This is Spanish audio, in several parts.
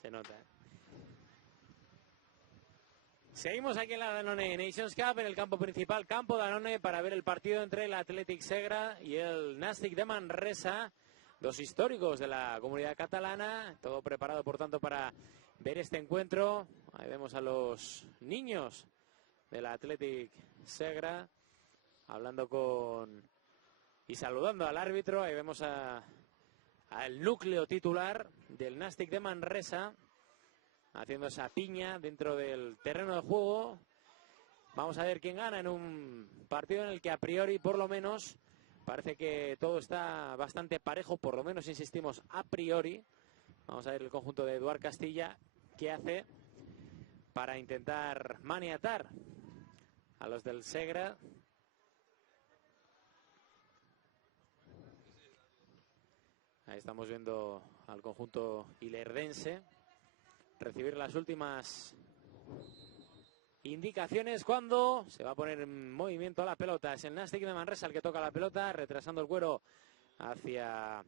Se nota. Seguimos aquí en la Danone Nations Cup, en el campo principal, campo Danone, para ver el partido entre el Athletic Segra y el Nàstic de Manresa, dos históricos de la comunidad catalana. Todo preparado, por tanto, para ver este encuentro. Ahí vemos a los niños del Athletic Segra hablando con y saludando al árbitro. Ahí vemos al núcleo titular del Nàstic de Manresa haciendo esa piña dentro del terreno de juego. Vamos a ver quién gana en un partido en el que a priori, por lo menos, parece que todo está bastante parejo, por lo menos insistimos a priori. Vamos a ver el conjunto de Eduard Castilla qué hace para intentar maniatar a los del Segra. Ahí estamos viendo al conjunto ilerdense recibir las últimas indicaciones cuando se va a poner en movimiento la pelota. Es el Nàstic de Manresa el que toca la pelota, retrasando el cuero hacia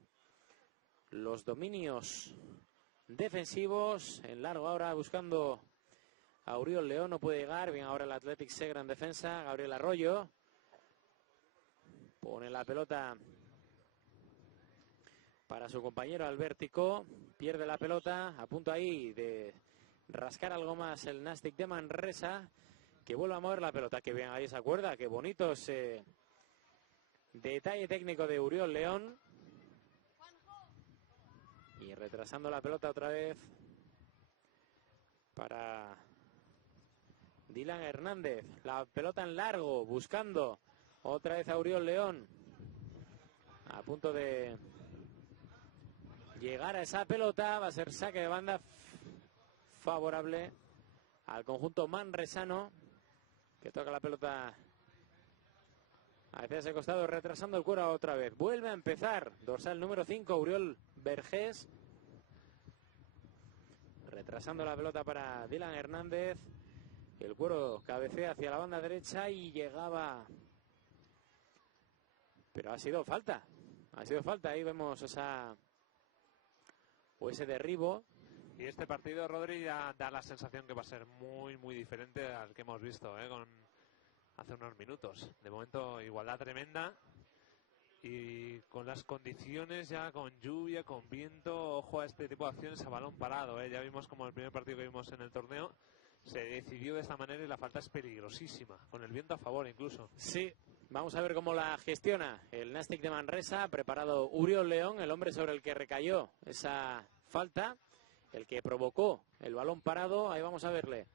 los dominios defensivos. En largo ahora buscando a Oriol León, no puede llegar. Bien ahora el Athletic Segra en defensa. Gabriel Arroyo pone la pelota para su compañero Albértico, pierde la pelota, a punto ahí de rascar algo más el Nàstic de Manresa, que vuelve a mover la pelota. Que bien ahí se acuerda, qué bonito ese detalle técnico de Oriol León. Y retrasando la pelota otra vez para Dylan Hernández, la pelota en largo, buscando otra vez a Oriol León, a punto de llegar a esa pelota. Va a ser saque de banda favorable al conjunto manresano, que toca la pelota hacia ese costado, retrasando el cuero otra vez. Vuelve a empezar dorsal número 5, Oriol Vergés, retrasando la pelota para Dylan Hernández. El cuero cabecea hacia la banda derecha y llegaba, pero ha sido falta. Ahí vemos ese derribo. Y este partido, Rodri, ya da la sensación que va a ser muy, muy diferente al que hemos visto hace unos minutos. De momento, igualdad tremenda. Y con las condiciones ya, con lluvia, con viento, ojo a este tipo de acciones a balón parado. Ya vimos como el primer partido que vimos en el torneo se decidió de esta manera y la falta es peligrosísima, con el viento a favor incluso. Sí, vamos a ver cómo la gestiona el Nàstic de Manresa. Preparado Oriol León, el hombre sobre el que recayó esa falta, el que provocó el balón parado. Ahí vamos a verle.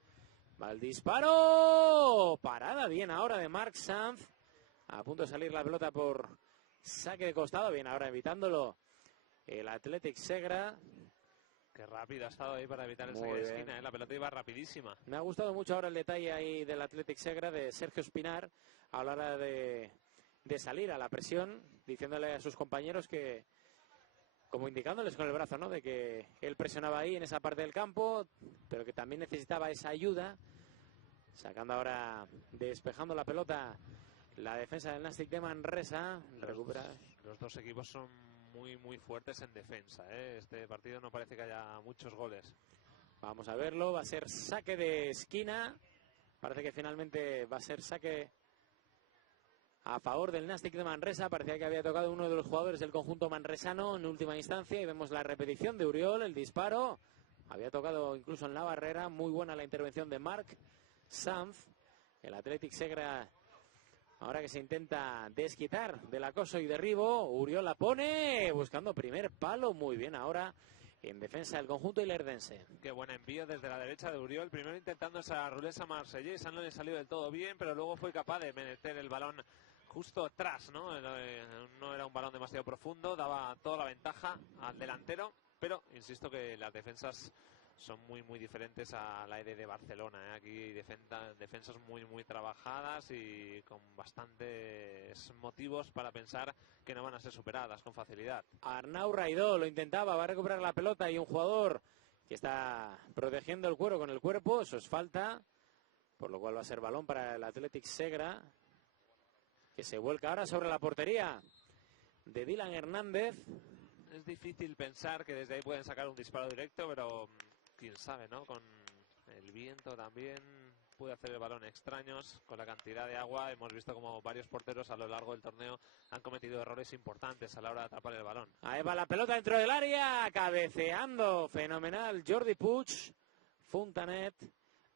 Va el disparo. Parada bien ahora de Marc Sanz. A punto de salir la pelota por saque de costado. Bien ahora evitándolo el Athletic Segra. Qué rápido ha estado ahí para evitar el saque de esquina, La pelota iba rapidísima. Me ha gustado mucho ahora el detalle ahí del Athletic Segra, de Sergio Espinar, a la hora de salir a la presión, diciéndole a sus compañeros que, como indicándoles con el brazo, ¿no?, de que él presionaba ahí en esa parte del campo, pero que también necesitaba esa ayuda. Sacando ahora, despejando la pelota, la defensa del Nàstic de Manresa. Los dos equipos son muy, muy fuertes en defensa. Este partido no parece que haya muchos goles. Vamos a verlo. Va a ser saque de esquina. Parece que finalmente va a ser saque a favor del Nàstic de Manresa. Parecía que había tocado uno de los jugadores del conjunto manresano en última instancia. Y vemos la repetición de Oriol, el disparo. Había tocado incluso en la barrera. Muy buena la intervención de Marc Sanz. El Athletic Segra, ahora que se intenta desquitar del acoso y derribo. Oriol la pone, buscando primer palo. Muy bien ahora en defensa del conjunto ilerdense. Qué buen envío desde la derecha de Oriol. Primero intentando esa rulesa marsellesa, no le salió del todo bien, pero luego fue capaz de meter el balón justo atrás, ¿no? No era un balón demasiado profundo, daba toda la ventaja al delantero, pero insisto que las defensas son muy, muy diferentes a la de Barcelona. Aquí defensas muy, muy trabajadas y con bastantes motivos para pensar que no van a ser superadas con facilidad. Arnau Raidó lo intentaba, va a recuperar la pelota y un jugador que está protegiendo el cuero con el cuerpo. Eso es falta, por lo cual va a ser balón para el Athletic Segra, que se vuelca ahora sobre la portería de Dylan Hernández. Es difícil pensar que desde ahí pueden sacar un disparo directo, pero quién sabe, ¿no? Con el viento también puede hacer el balón extraños. Con la cantidad de agua hemos visto como varios porteros a lo largo del torneo han cometido errores importantes a la hora de atrapar el balón. Ahí va la pelota dentro del área, cabeceando, fenomenal Jordi Puig, Fontanet,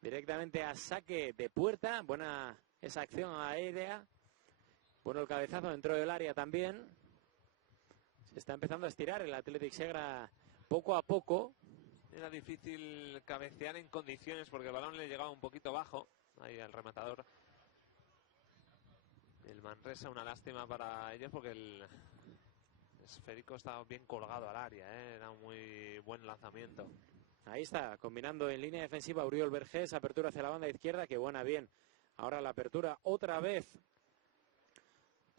directamente a saque de puerta. Buena esa acción aérea, bueno el cabezazo dentro del área también. Se está empezando a estirar el Athletic Segra poco a poco. Era difícil cabecear en condiciones porque el balón le llegaba un poquito bajo ahí al rematador. El Manresa, una lástima para ellos porque el esférico estaba bien colgado al área, ¿eh? Era un muy buen lanzamiento. Ahí está, combinando en línea defensiva Uriol Vergés, apertura hacia la banda izquierda, que buena bien. Ahora la apertura otra vez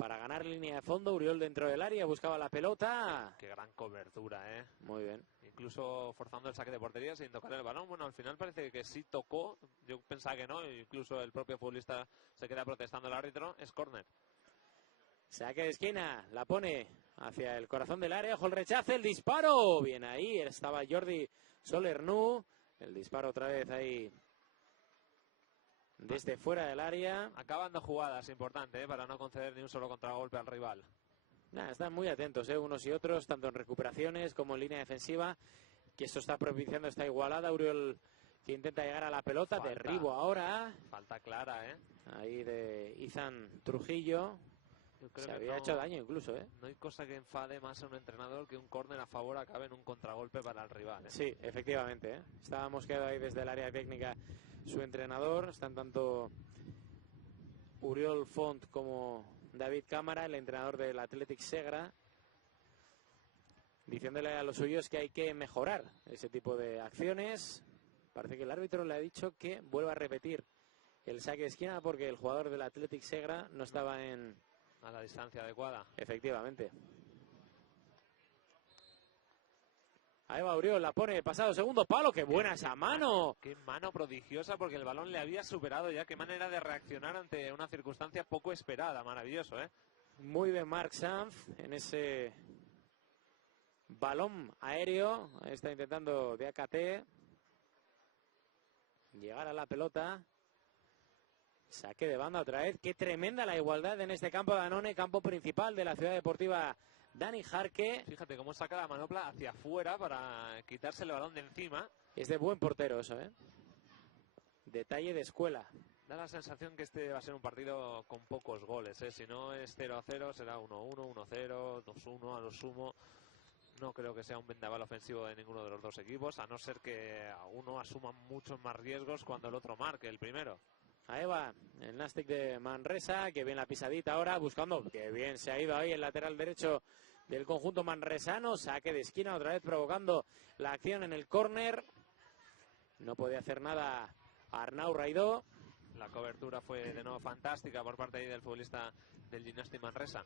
para ganar línea de fondo. Uriol dentro del área, buscaba la pelota. Qué gran cobertura, ¿eh? Muy bien. Incluso forzando el saque de portería sin tocar el balón. Bueno, al final parece que sí tocó. Yo pensaba que no, incluso el propio futbolista se queda protestando al árbitro. Es córner. Saque de esquina, la pone hacia el corazón del área, ojo el rechace, el disparo. Bien ahí, estaba Jordi Solernu. El disparo otra vez ahí desde fuera del área. Acabando jugadas, importante, para no conceder ni un solo contragolpe al rival. Están muy atentos, unos y otros, tanto en recuperaciones como en línea defensiva, que esto está propiciando esta igualada. Uriol que intenta llegar a la pelota, derribo ahora. Falta clara, ahí de Izan Trujillo. Yo creo se que había hecho daño incluso, No hay cosa que enfade más a un entrenador que un córner a favor acabe en un contragolpe para el rival, Sí, efectivamente, Estábamos quedando ahí desde el área técnica su entrenador. Están tanto Uriol Font como David Cámara, el entrenador del Athletic Segra, diciéndole a los suyos que hay que mejorar ese tipo de acciones. Parece que el árbitro le ha dicho que vuelva a repetir el saque de esquina porque el jugador del Athletic Segra no estaba a la distancia adecuada. Efectivamente. Ahí va Uriol, la pone pasado segundo palo. ¡Qué buena esa mano! ¡Qué mano prodigiosa! Porque el balón le había superado ya. ¡Qué manera de reaccionar ante una circunstancia poco esperada! Maravilloso, Muy bien Marc Sanz en ese balón aéreo. Ahí está intentando de AKT llegar a la pelota. Saque de banda otra vez. Qué tremenda la igualdad en este campo de Danone, campo principal de la Ciudad Deportiva Dani Jarque. Fíjate cómo saca la manopla hacia afuera para quitarse el balón de encima. Es de buen portero eso, Detalle de escuela. Da la sensación que este va a ser un partido con pocos goles, Si no es 0-0, será 1-1, 1-0, 2-1 a lo sumo. No creo que sea un vendaval ofensivo de ninguno de los dos equipos, a no ser que a uno asuma muchos más riesgos cuando el otro marque el primero. Ahí va el Nastic de Manresa, que bien la pisadita ahora, buscando, que bien se ha ido ahí el lateral derecho del conjunto manresano. Saque de esquina otra vez provocando la acción en el córner. No puede hacer nada Arnau Raidó. La cobertura fue de nuevo fantástica por parte del futbolista del Gimnàstic Manresa.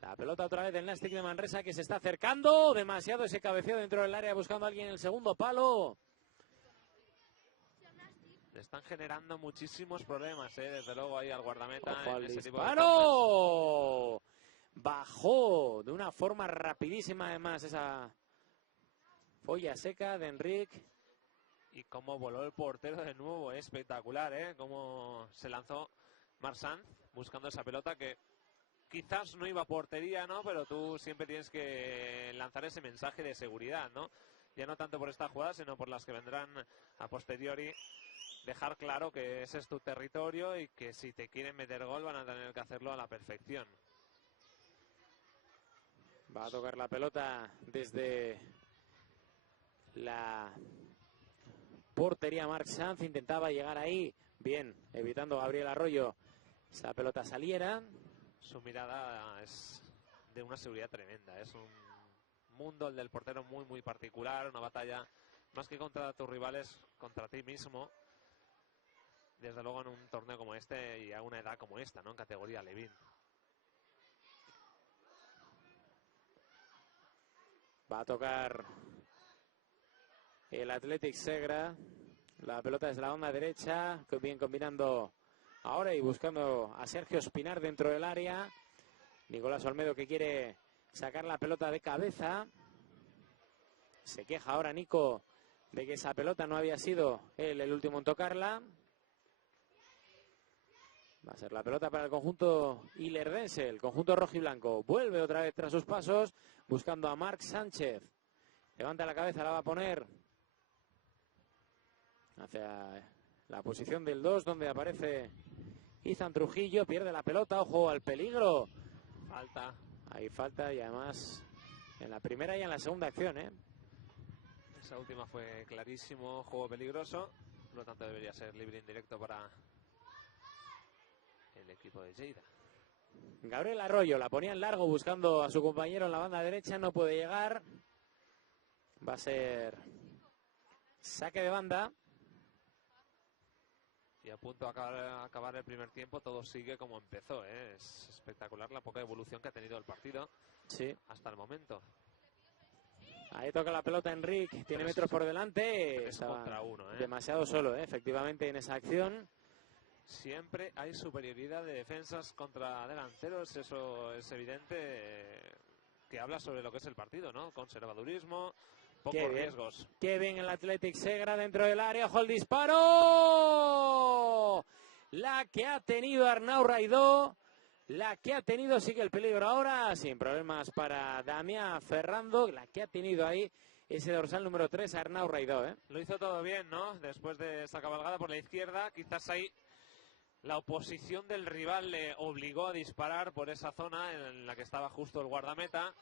La pelota otra vez del Nastic de Manresa, que se está acercando demasiado ese cabeceo dentro del área buscando a alguien en el segundo palo. Le están generando muchísimos problemas, desde luego ahí al guardameta. Ojo al en ese disparo. Bajó de una forma rapidísima además esa folla seca de Enric. Y cómo voló el portero de nuevo, espectacular, cómo se lanzó Marc Sanz buscando esa pelota que quizás no iba a portería, ¿no? Pero tú siempre tienes que lanzar ese mensaje de seguridad, ¿no? Ya no tanto por esta jugada, sino por las que vendrán a posteriori. Dejar claro que ese es tu territorio y que si te quieren meter gol van a tener que hacerlo a la perfección. Va a tocar la pelota desde la portería Marc Sanz. Intentaba llegar ahí. Bien, evitando a Gabriel Arroyo esa pelota saliera. Su mirada es de una seguridad tremenda. Es un mundo, el del portero, muy, muy particular. Una batalla más que contra tus rivales, contra ti mismo. Desde luego en un torneo como este y a una edad como esta, ¿no? En categoría Levín. Va a tocar el Athletic Segra. La pelota desde la onda derecha. Bien combinando ahora y buscando a Sergio Espinar dentro del área. Nicolás Olmedo que quiere sacar la pelota de cabeza. Se queja ahora Nico de que esa pelota no había sido él el último en tocarla. Va a ser la pelota para el conjunto ilerdense, el conjunto rojiblanco. Vuelve otra vez tras sus pasos, buscando a Marc Sánchez. Levanta la cabeza, la va a poner hacia la posición del 2, donde aparece Izan Trujillo. Pierde la pelota, ojo al peligro. Falta. Hay falta y además en la primera y en la segunda acción, ¿eh? Esa última fue clarísimo, juego peligroso. Por lo tanto debería ser libre indirecto para el equipo de Lleida. Gabriel Arroyo la ponía en largo buscando a su compañero en la banda derecha. No puede llegar. Va a ser saque de banda. Y a punto de acabar el primer tiempo, todo sigue como empezó, ¿eh? Es espectacular la poca evolución que ha tenido el partido, sí, hasta el momento. Ahí toca la pelota Enric, tiene metros por delante. 3 contra 1, ¿eh? Demasiado solo, efectivamente, en esa acción. Siempre hay superioridad de defensas contra delanteros, eso es evidente, que habla sobre lo que es el partido, ¿no? Conservadurismo, pocos riesgos. Qué bien el Athletic Segra dentro del área. ¡Ojo el disparo! La que ha tenido Arnau Raidó. La que ha tenido, sigue el peligro ahora, sin problemas para Damián Ferrando. La que ha tenido ahí ese dorsal número 3, Arnau Raidó, ¿eh? Lo hizo todo bien, ¿no? Después de esa cabalgada por la izquierda, quizás ahí la oposición del rival le obligó a disparar por esa zona en la que estaba justo el guardameta.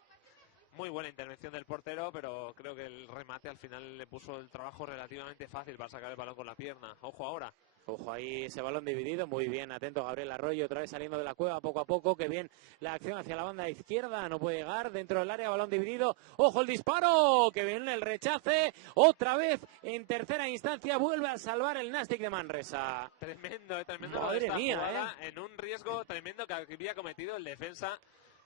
Muy buena intervención del portero, pero creo que el remate al final le puso el trabajo relativamente fácil para sacar el balón con la pierna. Ojo ahora. Ojo ahí ese balón dividido, muy bien, atento Gabriel Arroyo, otra vez saliendo de la cueva poco a poco, que bien la acción hacia la banda izquierda, no puede llegar, dentro del área, balón dividido, ojo el disparo, que bien el rechace, otra vez en tercera instancia vuelve a salvar el Nastic de Manresa. Tremendo, tremendo. Madre mía, en un riesgo tremendo que había cometido el defensa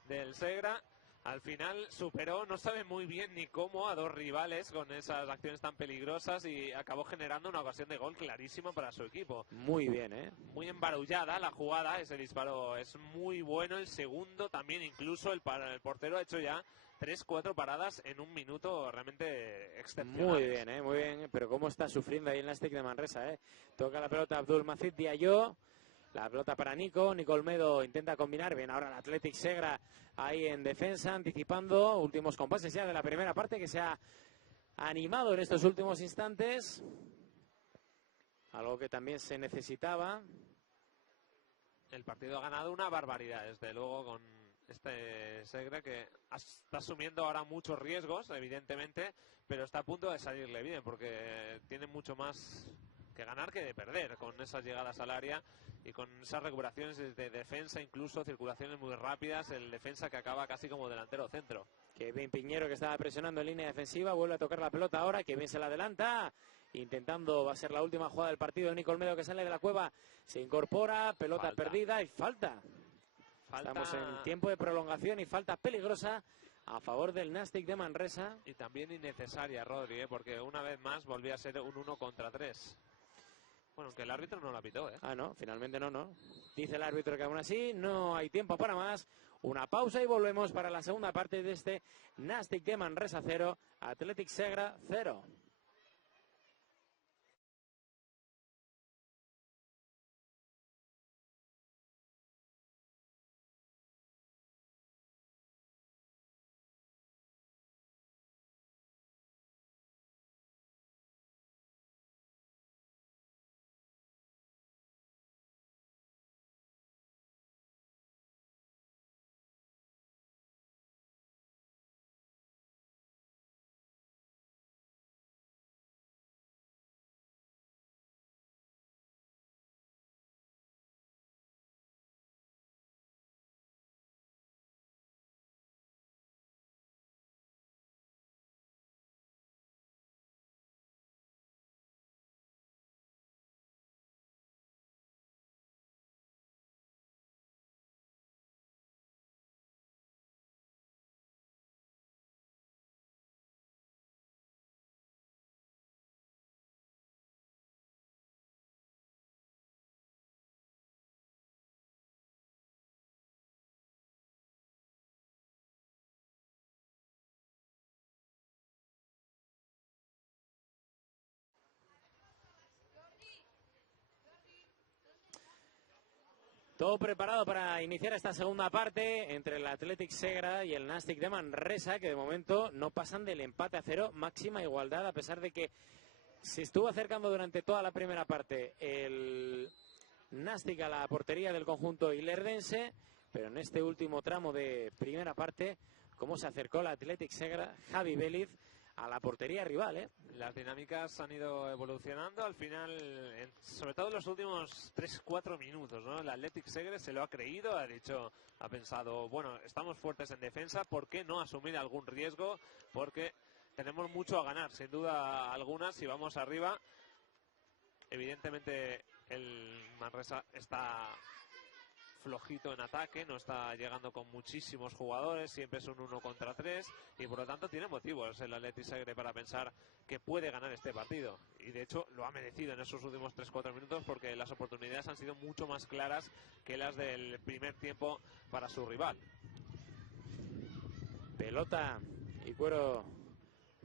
del Segra. Al final superó, no sabe muy bien ni cómo, a dos rivales con esas acciones tan peligrosas y acabó generando una ocasión de gol clarísima para su equipo. Muy bien, ¿eh? Muy embarullada la jugada, ese disparo es muy bueno. El segundo también, incluso el portero ha hecho ya 3-4 paradas en un minuto realmente excepcionales. Muy bien, muy bien. Pero cómo está sufriendo ahí el Nastic de Manresa, ¿eh? Toca la pelota Abdul Macid Diallo. La pelota para Nico Olmedo intenta combinar. Bien, ahora el Athletic Segra ahí en defensa, anticipando últimos compases ya de la primera parte, que se ha animado en estos últimos instantes. Algo que también se necesitaba. El partido ha ganado una barbaridad, desde luego, con este Segra, que está asumiendo ahora muchos riesgos, evidentemente, pero está a punto de salirle bien, porque tiene mucho más que ganar que de perder con esas llegadas al área y con esas recuperaciones de defensa, incluso circulaciones muy rápidas, el defensa que acaba casi como delantero centro. Que bien Piñero, que estaba presionando en línea defensiva, vuelve a tocar la pelota ahora, que bien se la adelanta, intentando, va a ser la última jugada del partido de Nico Olmedo, que sale de la cueva, se incorpora, pelota perdida y falta. Estamos en tiempo de prolongación y falta peligrosa a favor del Nastic de Manresa. Y también innecesaria, Rodri, porque una vez más volvía a ser un 1 contra 3. Bueno, aunque el árbitro no la pitó, ¿eh? Ah, no, finalmente no. Dice el árbitro que aún así no hay tiempo para más. Una pausa y volvemos para la segunda parte de este Nastic de Manresa 0, Athletic Segra 0. Todo preparado para iniciar esta segunda parte entre el Athletic Segra y el Nàstic de Manresa, que de momento no pasan del empate a 0, máxima igualdad, a pesar de que se estuvo acercando durante toda la primera parte el Nàstic a la portería del conjunto ilerdense, pero en este último tramo de primera parte, cómo se acercó el Athletic Segra, Javi Vélez, a la portería rival, ¿eh? Las dinámicas han ido evolucionando al final, sobre todo en los últimos 3-4 minutos, ¿no? El Athletic Segre se lo ha creído, ha pensado, bueno, estamos fuertes en defensa, ¿por qué no asumir algún riesgo? Porque tenemos mucho a ganar, sin duda alguna, si vamos arriba. Evidentemente el Manresa está flojito en ataque, no está llegando con muchísimos jugadores, siempre es un 1 contra 3 y por lo tanto tiene motivos el Athletic Segre para pensar que puede ganar este partido, y de hecho lo ha merecido en esos últimos 3-4 minutos, porque las oportunidades han sido mucho más claras que las del primer tiempo para su rival. Pelota y cuero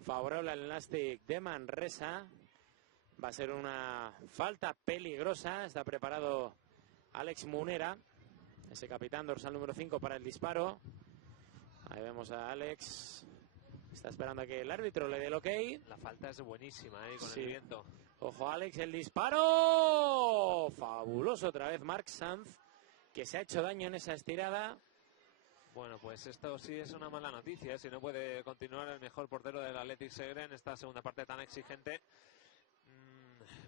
favorable al Nàstic de Manresa. Va a ser una falta peligrosa. Está preparado Alex Munera, ese capitán dorsal número 5 para el disparo. Ahí vemos a Alex. Está esperando a que el árbitro le dé el ok. La falta es buenísima, con sí. el viento. Ojo Alex, el disparo. Fabuloso otra vez Marc Sanz, que se ha hecho daño en esa estirada. Bueno, pues esto sí es una mala noticia, si no puede continuar el mejor portero del Athletic Segre en esta segunda parte tan exigente.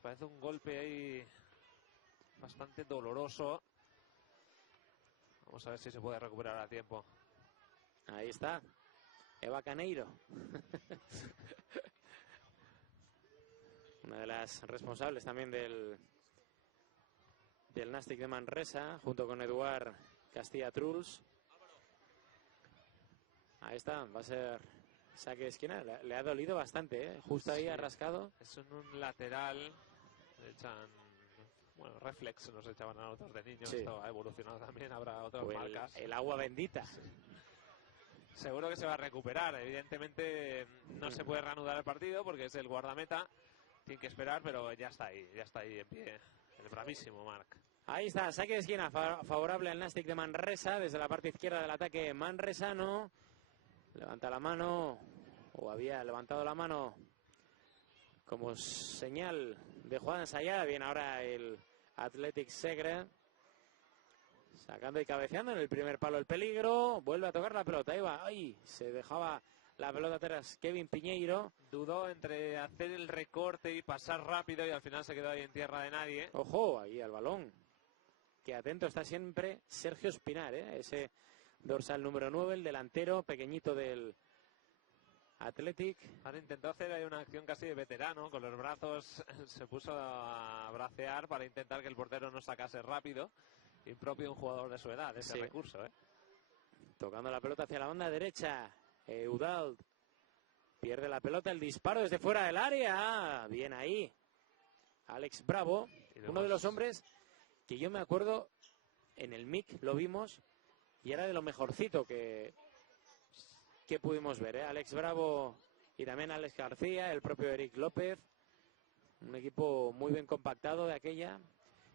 Parece un golpe ahí bastante doloroso. Vamos a ver si se puede recuperar a tiempo. Ahí está Eva Caneiro. Una de las responsables también del Nàstic de Manresa, junto con Eduard Castilla Truls. Ahí está, va a ser saque de esquina. Le ha dolido bastante, ¿eh? Justo ahí sí, ha rascado. Es un lateral. Le echan, bueno, reflex nos echaban a nosotros de niños. Sí. Esto ha evolucionado también, habrá otras marcas. El agua bendita. Sí. Seguro que se va a recuperar. Evidentemente no se puede reanudar el partido porque es el guardameta. Tiene que esperar, pero ya está ahí en pie. El bravísimo Marc. Ahí está, saque de esquina favorable al Nàstic de Manresa, desde la parte izquierda del ataque manresano. Levanta la mano, o había levantado la mano como señal de jugada ensayada. Bien, ahora el Athletic Segre sacando y cabeceando en el primer palo el peligro. Vuelve a tocar la pelota, ahí va, ¡ay! Se dejaba la pelota atrás Kevin Piñeiro. Dudó entre hacer el recorte y pasar rápido y al final se quedó ahí en tierra de nadie. Ojo, ahí al balón. Que atento está siempre Sergio Espinar, ese dorsal número 9, el delantero pequeñito del Athletic. Han intentado hacer ahí una acción casi de veterano, con los brazos se puso a bracear para intentar que el portero no sacase rápido, impropio de un jugador de su edad, ese sí. recurso. Tocando la pelota hacia la banda derecha, Eudald pierde la pelota, el disparo desde fuera del área, bien ahí Alex Bravo, uno de los hombres que yo me acuerdo en el MIC, lo vimos y era de lo mejorcito que pudimos ver, Alex Bravo y también Alex García, el propio Eric López, un equipo muy bien compactado de aquella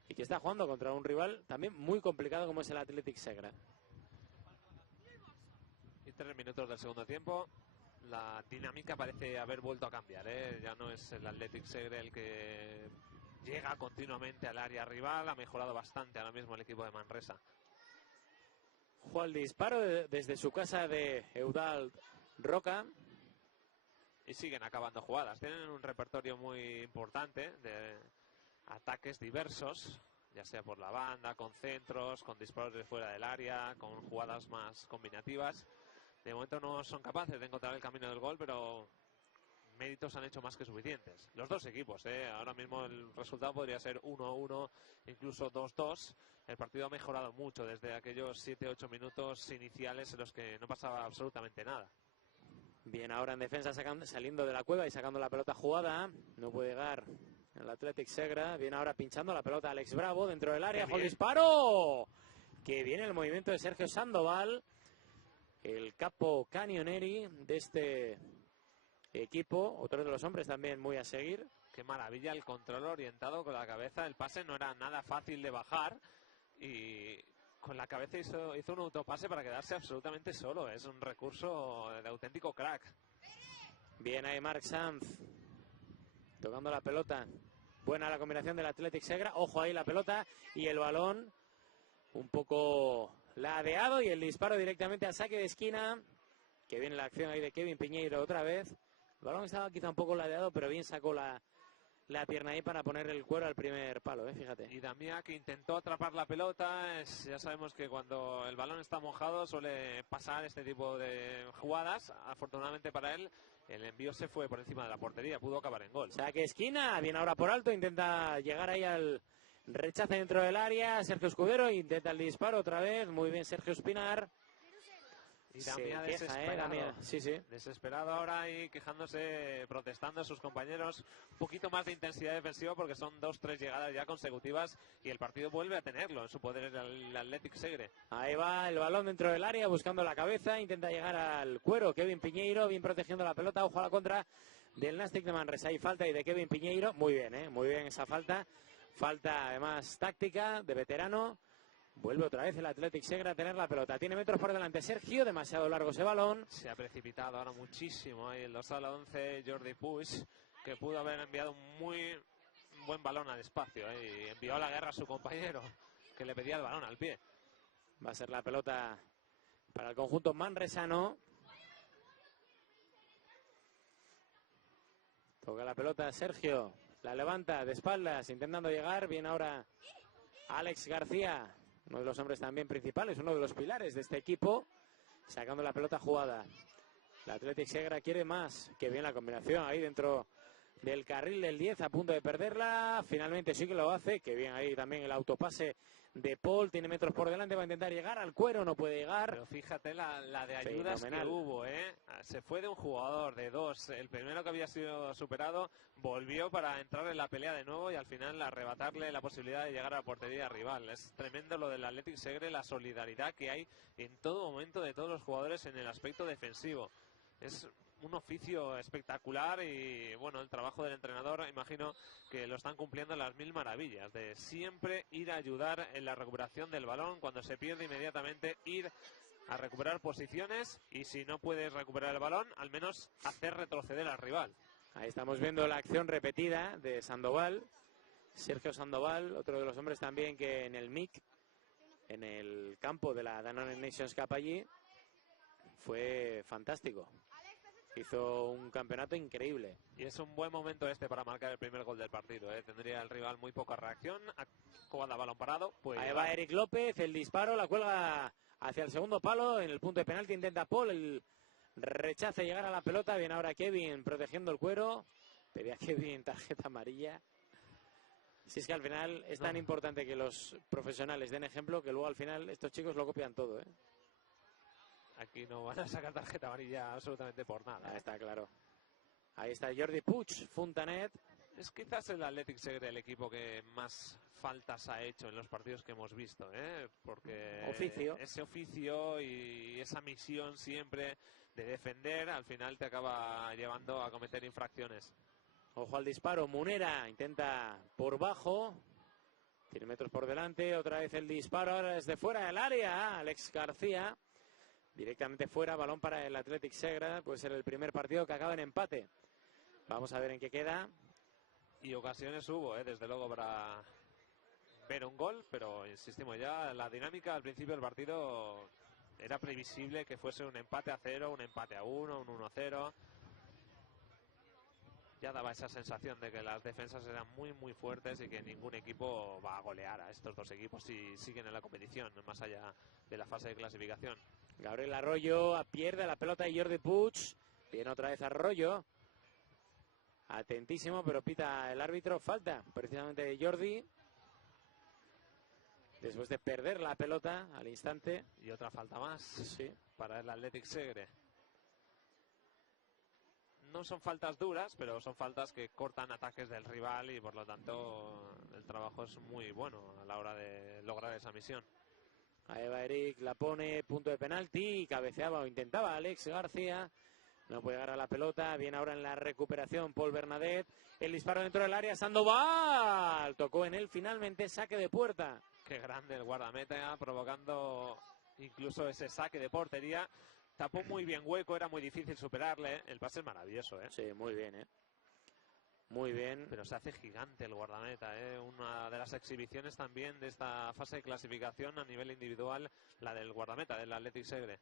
y que está jugando contra un rival también muy complicado como es el Athletic Segra. Y 3 minutos del segundo tiempo, la dinámica parece haber vuelto a cambiar, ya no es el Athletic Segre el que llega continuamente al área rival, ha mejorado bastante ahora mismo el equipo de Manresa. Juega el disparo desde su casa de Eudald Roca. Y siguen acabando jugadas. Tienen un repertorio muy importante de ataques diversos, ya sea por la banda, con centros, con disparos de fuera del área, con jugadas más combinativas. De momento no son capaces de encontrar el camino del gol, pero méritos han hecho más que suficientes. Los dos equipos, ahora mismo el resultado podría ser 1-1, incluso 2-2. El partido ha mejorado mucho desde aquellos 7-8 minutos iniciales en los que no pasaba absolutamente nada. Bien, ahora en defensa saliendo de la cueva y sacando la pelota jugada. No puede llegar el Athletic Segra. Viene ahora pinchando la pelota Alex Bravo dentro del área. ¡Con disparo! Que viene el movimiento de Sergio Sandoval, el capo Canioneri de este equipo. Otro de los hombres también muy a seguir. Qué maravilla el control orientado con la cabeza. El pase no era nada fácil de bajar. y con la cabeza hizo un autopase para quedarse absolutamente solo. Es un recurso de auténtico crack. Bien ahí Marc Sanz, tocando la pelota. Buena la combinación del Athletic Segra. Ojo ahí la pelota y el balón un poco ladeado y el disparo directamente al saque de esquina. Que viene la acción ahí de Kevin Piñeiro otra vez. El balón estaba quizá un poco ladeado, pero bien sacó la pierna ahí para poner el cuero al primer palo, fíjate. Y Damià, que intentó atrapar la pelota. Ya sabemos que cuando el balón está mojado suele pasar este tipo de jugadas. Afortunadamente para él, el envío se fue por encima de la portería, pudo acabar en gol. Saque esquina, viene ahora por alto, intenta llegar ahí al rechace dentro del área. Sergio Escudero intenta el disparo otra vez, muy bien Sergio Espinar. Y Damià desesperado, Damià. Sí. Desesperado ahora y quejándose, protestando a sus compañeros. Un poquito más de intensidad defensiva porque son 2-3 llegadas ya consecutivas y el partido vuelve a tenerlo en su poder el Athletic Segre. Ahí va el balón dentro del área buscando la cabeza, intenta llegar al cuero Kevin Piñeiro, bien protegiendo la pelota, ojo a la contra del Nastic de Manresa. Hay falta y de Kevin Piñeiro, muy bien esa falta además táctica de veterano. Vuelve otra vez el Athletic Segra a tener la pelota. Tiene metros por delante Sergio, demasiado largo ese balón. Se ha precipitado ahora muchísimo ahí el dorsal 11, Jordi Puig, que pudo haber enviado un muy buen balón al espacio y envió a la guerra a su compañero, que le pedía el balón al pie. Va a ser la pelota para el conjunto manresano. Toca la pelota Sergio, la levanta de espaldas, intentando llegar. Viene ahora Alex García, uno de los hombres también principales, uno de los pilares de este equipo, sacando la pelota jugada. La Athletic Segra quiere más, que bien la combinación ahí dentro del carril del 10, a punto de perderla. Finalmente sí que lo hace, que bien ahí también el autopase de Paul, tiene metros por delante, va a intentar llegar al cuero, no puede llegar. Pero fíjate la de ayudas que hubo, se fue de un jugador, de dos, el primero que había sido superado, volvió para entrar en la pelea de nuevo y al final arrebatarle la posibilidad de llegar a la portería rival. Es tremendo lo del Athletic Segre, la solidaridad que hay en todo momento de todos los jugadores en el aspecto defensivo. Es un oficio espectacular y bueno, el trabajo del entrenador imagino que lo están cumpliendo las mil maravillas, de siempre ir a ayudar en la recuperación del balón, cuando se pierde inmediatamente ir a recuperar posiciones y si no puedes recuperar el balón, al menos hacer retroceder al rival. Ahí estamos viendo la acción repetida de Sandoval, Sergio Sandoval, otro de los hombres también que en el MIC, en el campo de la Danone Nations Cup allí, fue fantástico. Hizo un campeonato increíble. Y es un buen momento para marcar el primer gol del partido. Tendría el rival muy poca reacción. Jugada balón parado. Ahí va Eric López, el disparo, la cuelga hacia el segundo palo. En el punto de penalti intenta Paul, el rechace llegar a la pelota. Viene ahora Kevin protegiendo el cuero. Pedía Kevin tarjeta amarilla. Si es que al final es tan importante que los profesionales den ejemplo que luego al final estos chicos lo copian todo, Aquí no van a sacar tarjeta amarilla absolutamente por nada. Ahí está, claro. Ahí está Jordi Puig, Fontanet. Es quizás el Athletic Segre el equipo que más faltas ha hecho en los partidos que hemos visto, porque ese oficio y esa misión siempre de defender al final te acaba llevando a cometer infracciones. Ojo al disparo, Munera intenta por bajo, tiene metros por delante, otra vez el disparo, ahora desde fuera del área, Alex García. Directamente fuera, balón para el Athletic Segra. Puede ser el primer partido que acaba en empate. Vamos a ver en qué queda. Y ocasiones hubo, desde luego, para ver un gol. Pero insistimos ya, la dinámica al principio del partido era previsible que fuese un empate a 0, un empate a 1, un 1-0. Ya daba esa sensación de que las defensas eran muy muy fuertes y que ningún equipo va a golear a estos dos equipos si siguen en la competición, más allá de la fase de clasificación. Gabriel Arroyo pierde la pelota de Jordi Puig. Viene otra vez Arroyo. Atentísimo, pero pita el árbitro. Falta precisamente de Jordi. Después de perder la pelota al instante. Y otra falta más para el Athletic Segre. No son faltas duras, pero son faltas que cortan ataques del rival y por lo tanto el trabajo es muy bueno a la hora de lograr esa misión. Ahí va Eric, la pone, punto de penalti, cabeceaba o intentaba Alex García, No puede llegar a la pelota. Viene ahora en la recuperación Paul Bernadette. El disparo dentro del área. Sandoval. Tocó en él finalmente. Saque de puerta. Qué grande el guardameta, provocando incluso ese saque de portería. Tapó muy bien hueco. Era muy difícil superarle. El pase es maravilloso, ¿eh? Sí, muy bien, Muy bien. Pero se hace gigante el guardameta, ¿eh? Una de las exhibiciones también de esta fase de clasificación a nivel individual, la del guardameta del Athletic Segre.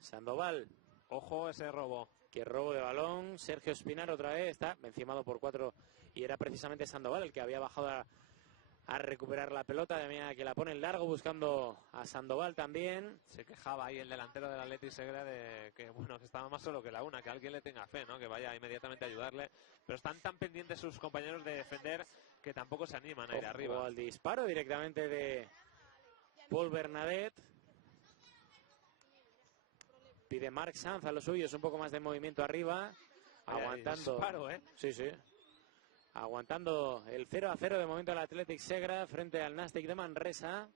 Sandoval. Ojo ese robo. Qué robo de balón. Sergio Espinar otra vez. Está encimado por 4. Y era precisamente Sandoval el que había bajado a recuperar la pelota. De manera que la pone en largo buscando a Sandoval también. Se quejaba ahí el delantero del Athletic Segre de que, bueno, que estaba más solo que la una, que alguien le tenga fe, ¿no? Que vaya inmediatamente a ayudarle. Pero están tan pendientes sus compañeros de defender que tampoco se animan a ir arriba. Al disparo directamente de Paul Bernadette. Pide Marc Sanz a los suyos un poco más de movimiento arriba. Aguantando. Disparo, Sí, sí. Aguantando el 0-0 de momento al Athletic Segre frente al Nàstic de Manresa.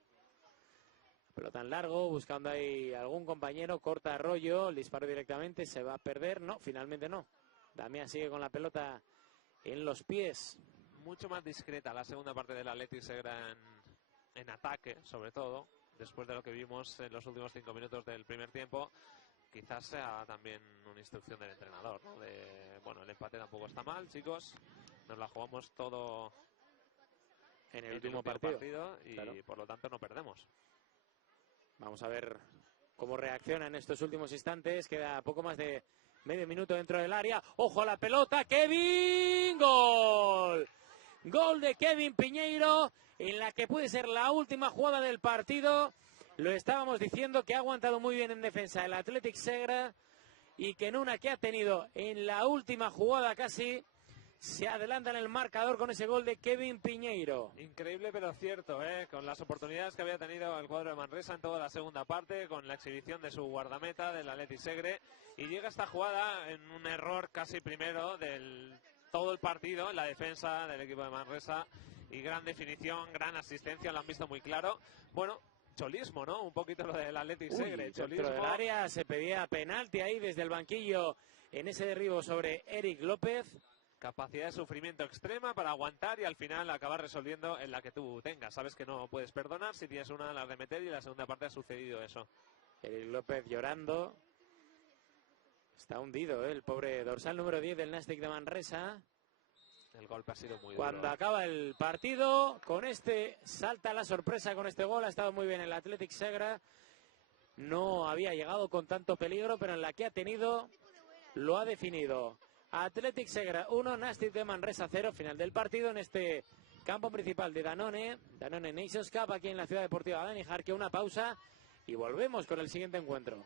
Pelota en largo, buscando ahí algún compañero. Corta Arroyo, el disparo directamente. Se va a perder. No, finalmente no. Damián sigue con la pelota en los pies. Mucho más discreta la segunda parte del Athletic Segre en ataque, sobre todo. Después de lo que vimos en los últimos 5 minutos del primer tiempo. Quizás sea también una instrucción del entrenador, ¿no? Bueno, el empate tampoco está mal, chicos. Nos la jugamos todo en el último partido y claro, por lo tanto no perdemos. Vamos a ver cómo reacciona en estos últimos instantes. Queda poco más de medio minuto dentro del área. ¡Ojo a la pelota! ¡Kevin! ¡Gol! Gol de Kevin Piñeiro en la que puede ser la última jugada del partido. Lo estábamos diciendo, que ha aguantado muy bien en defensa el Athletic Segre y que en una que ha tenido en la última jugada casi se adelanta en el marcador con ese gol de Kevin Piñeiro. Increíble pero cierto, con las oportunidades que había tenido el cuadro de Manresa en toda la segunda parte, con la exhibición de su guardameta del Athletic Segre, y llega esta jugada en un error casi primero del todo el partido en la defensa del equipo de Manresa, y gran definición, gran asistencia, lo han visto muy claro. Bueno, cholismo, ¿no? Un poquito lo del Athletic Segre. Cholismo. Dentro del área se pedía penalti ahí desde el banquillo en ese derribo sobre Eric López. Capacidad de sufrimiento extrema para aguantar y al final acabar resolviendo en la que tú tengas. Sabes que no puedes perdonar, si tienes una la de meter, y en la segunda parte ha sucedido eso. Eric López llorando. Está hundido, el pobre dorsal número 10 del Nàstic de Manresa. El golpe ha sido muy duro. Cuando acaba el partido, con este salta la sorpresa con este gol. Ha estado muy bien el Athletic Segre. No había llegado con tanto peligro, pero en la que ha tenido lo ha definido. Athletic Segre 1, Nàstic de Manresa 0. Final del partido en este campo principal de Danone Nations Cup aquí en la Ciudad Deportiva de Níjar. Que una pausa y volvemos con el siguiente encuentro.